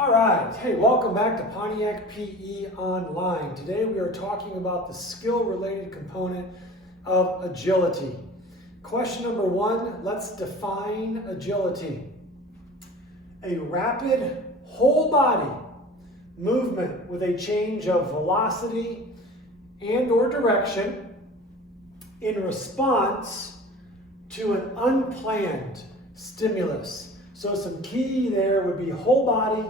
All right, hey, welcome back to Pontiac PE Online. Today we are talking about the skill-related component of agility. Question number one, let's define agility. A rapid whole body movement with a change of velocity and or direction in response to an unplanned stimulus. So some key there would be whole body,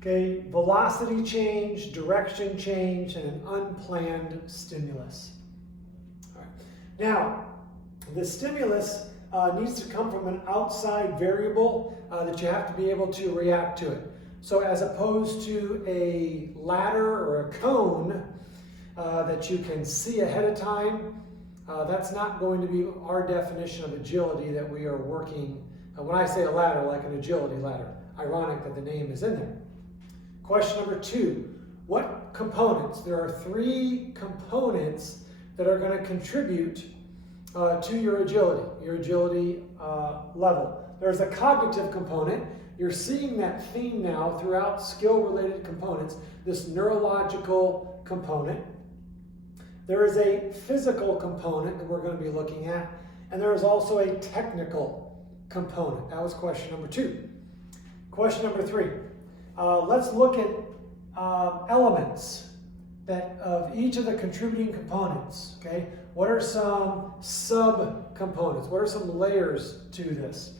okay, velocity change, direction change, and an unplanned stimulus. All right. Now, the stimulus needs to come from an outside variable that you have to be able to react to it. So as opposed to a ladder or a cone that you can see ahead of time, that's not going to be our definition of agility that we are working. When I say a ladder, like an agility ladder, ironic that the name is in there. Question number two, what components? There are three components that are going to contribute to your agility level. There's a cognitive component. You're seeing that theme now throughout skill-related components, this neurological component. There is a physical component that we're going to be looking at, and there is also a technical component. That was question number two. Question number three. Let's look at elements of each of the contributing components. Okay, what are some sub-components? What are some layers to this?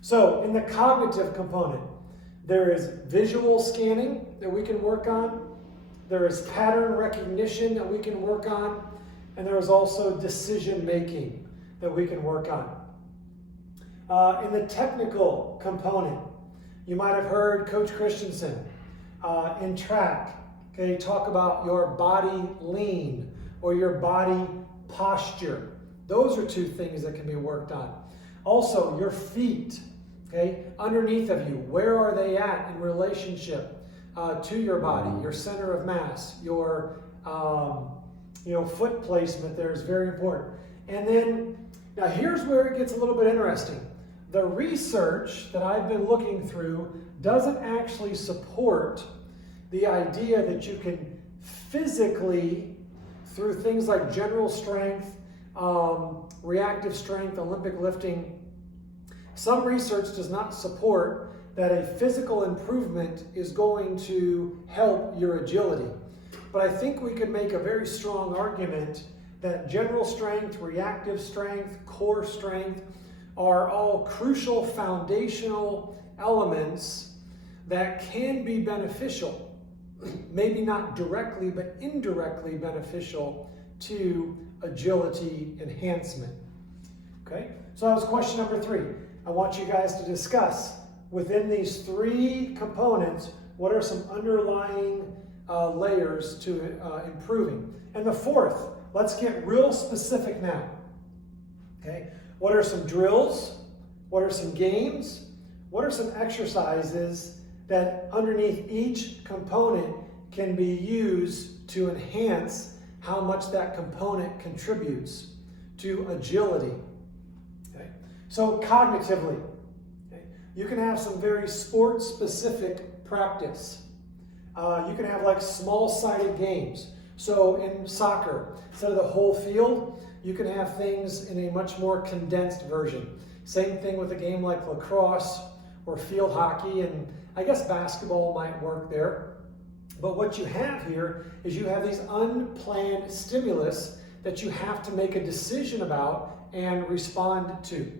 So in the cognitive component, there is visual scanning that we can work on. There is pattern recognition that we can work on, and there is also decision making that we can work on. In the technical component, you might have heard Coach Christensen in track, okay, talk about your body lean or your body posture. Those are two things that can be worked on. Also, your feet, okay, underneath of you, where are they at in relationship to your body, your center of mass, your foot placement there is very important. And then, now here's where it gets a little bit interesting. The research that I've been looking through doesn't actually support the idea that you can physically, through things like general strength, reactive strength, Olympic lifting, some research does not support that a physical improvement is going to help your agility. But I think we could make a very strong argument that general strength, reactive strength, core strength are all crucial foundational elements that can be beneficial, maybe not directly, but indirectly beneficial to agility enhancement. Okay, so that was question number three. I want you guys to discuss within these three components, what are some underlying layers to improving. And the fourth, let's get real specific now. Okay, what are some drills? What are some games? What are some exercises that underneath each component can be used to enhance how much that component contributes to agility? Okay, so cognitively, you can have some very sport-specific practice. You can have like small-sided games. So in soccer, instead of the whole field, you can have things in a much more condensed version. Same thing with a game like lacrosse or field hockey, and I guess basketball might work there. But what you have here is you have these unplanned stimulus that you have to make a decision about and respond to.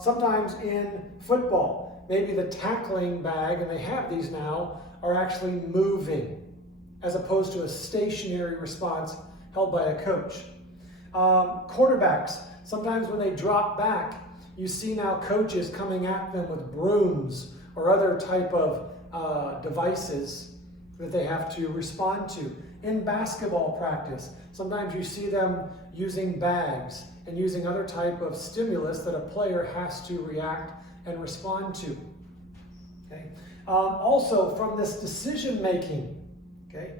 Sometimes in football, maybe the tackling bag, and they have these now, are actually moving as opposed to a stationary response held by a coach. Quarterbacks, sometimes when they drop back, you see now coaches coming at them with brooms or other type of devices that they have to respond to. In basketball practice, sometimes you see them using bags and using other type of stimulus that a player has to react and respond to. Okay. Also, from this decision making, okay,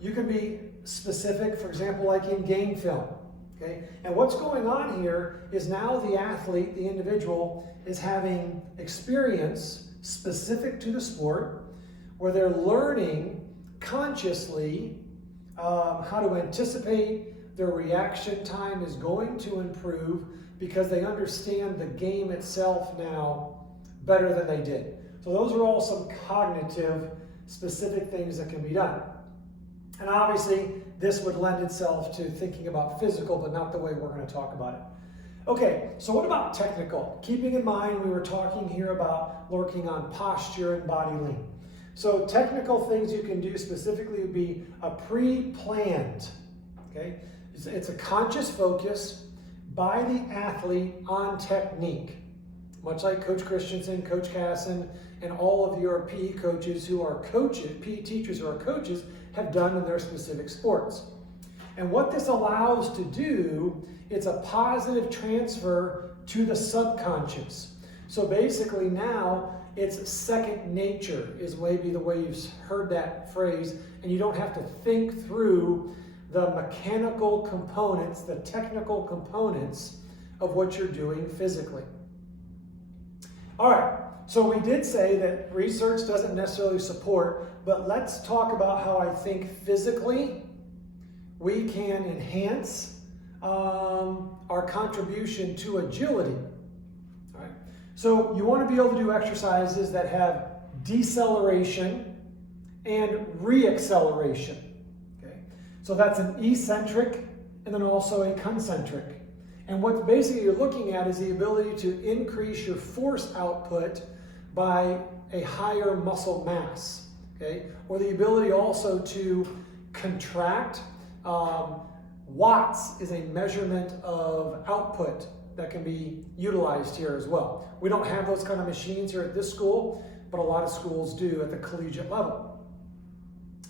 you can be specific, for example, like in game film. Okay? And what's going on here is now the athlete, the individual, is having experience specific to the sport, where they're learning consciously how to anticipate. Their reaction time is going to improve because they understand the game itself now better than they did. So those are all some cognitive specific things that can be done. And obviously this would lend itself to thinking about physical, but not the way we're going to talk about it. Okay, so what about technical? Keeping in mind we were talking here about working on posture and body lean. So technical things you can do specifically would be a pre-planned, okay? It's a conscious focus by the athlete on technique, much like Coach Christensen, Coach Casson, and all of your PE coaches who are coaches, PE teachers who are coaches, have done in their specific sports. And what this allows to do, it's a positive transfer to the subconscious. So basically now it's second nature is maybe the way you've heard that phrase, and you don't have to think through the mechanical components, the technical components of what you're doing physically. All right, so we did say that research doesn't necessarily support, but let's talk about how I think physically we can enhance our contribution to agility. All right. So you want to be able to do exercises that have deceleration and reacceleration. Okay. So that's an eccentric and then also a concentric. And what basically you're looking at is the ability to increase your force output by a higher muscle mass. Okay. Or the ability also to contract. Watts is a measurement of output that can be utilized here as well. We don't have those kind of machines here at this school, but a lot of schools do at the collegiate level.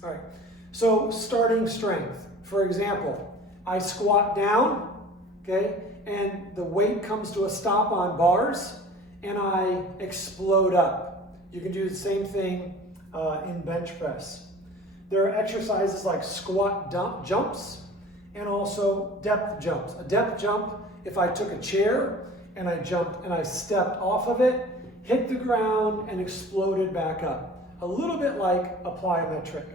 All right, so starting strength. For example, I squat down, okay, and the weight comes to a stop on bars, and I explode up. You can do the same thing in bench press. There are exercises like squat jumps and also depth jumps. A depth jump, if I took a chair and I jumped and I stepped off of it, hit the ground and exploded back up. A little bit like a plyometric.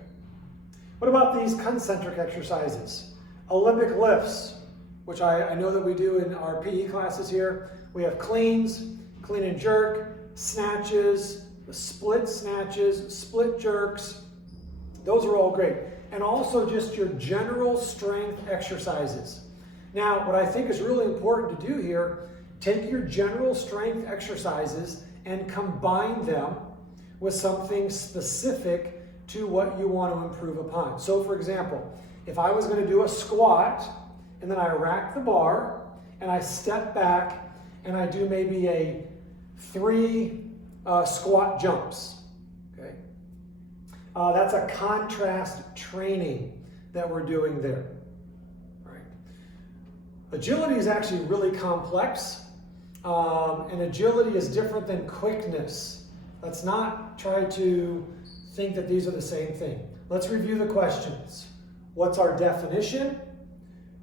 What about these concentric exercises? Olympic lifts, which I know that we do in our PE classes here. We have cleans, clean and jerk, snatches, split snatches, split jerks. Those are all great. And also just your general strength exercises. Now, what I think is really important to do here, take your general strength exercises and combine them with something specific to what you want to improve upon. So for example, if I was going to do a squat and then I rack the bar and I step back and I do maybe a 3 squat jumps. That's a contrast training that we're doing there. All right. Agility is actually really complex, and agility is different than quickness. Let's not try to think that these are the same thing. Let's review the questions. What's our definition?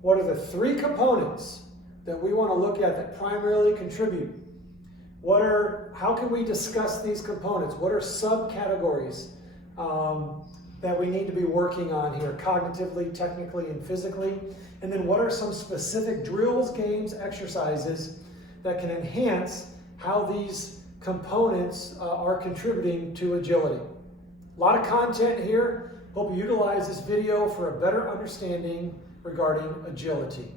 What are the 3 components that we want to look at that primarily contribute? How can we discuss these components? What are subcategories that we need to be working on here, cognitively, technically, and physically? And then what are some specific drills, games, exercises that can enhance how these components are contributing to agility? A lot of content here. Hope you utilize this video for a better understanding regarding agility.